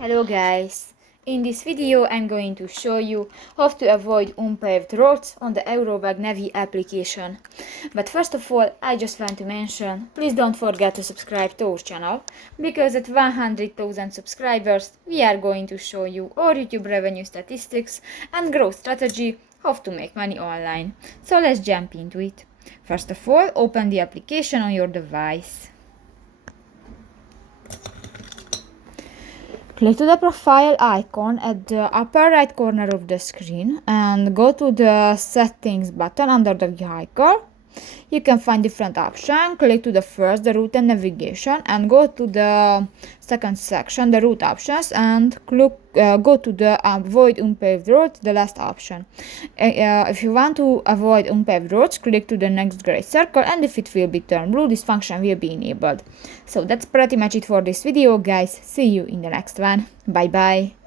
Hello guys, in this video I'm going to show you how to avoid unpaved roads on the Eurowag Navi application. But first of all, I just want to mention, please don't forget to subscribe to our channel, because at 100,000 subscribers we are going to show you our YouTube revenue statistics and growth strategy, how to make money online. So let's jump into it. First of all, open the application on your device. Click to the profile icon at the upper right corner of the screen and go to the settings button under the vehicle. You can find different options. Click to the first, the route and navigation, and go to the second section, the route options, and go to the avoid unpaved roads, the last option. If you want to avoid unpaved roads, click to the next gray circle, and if it will be turned blue, this function will be enabled. So that's pretty much it for this video, guys. See you in the next one. Bye bye.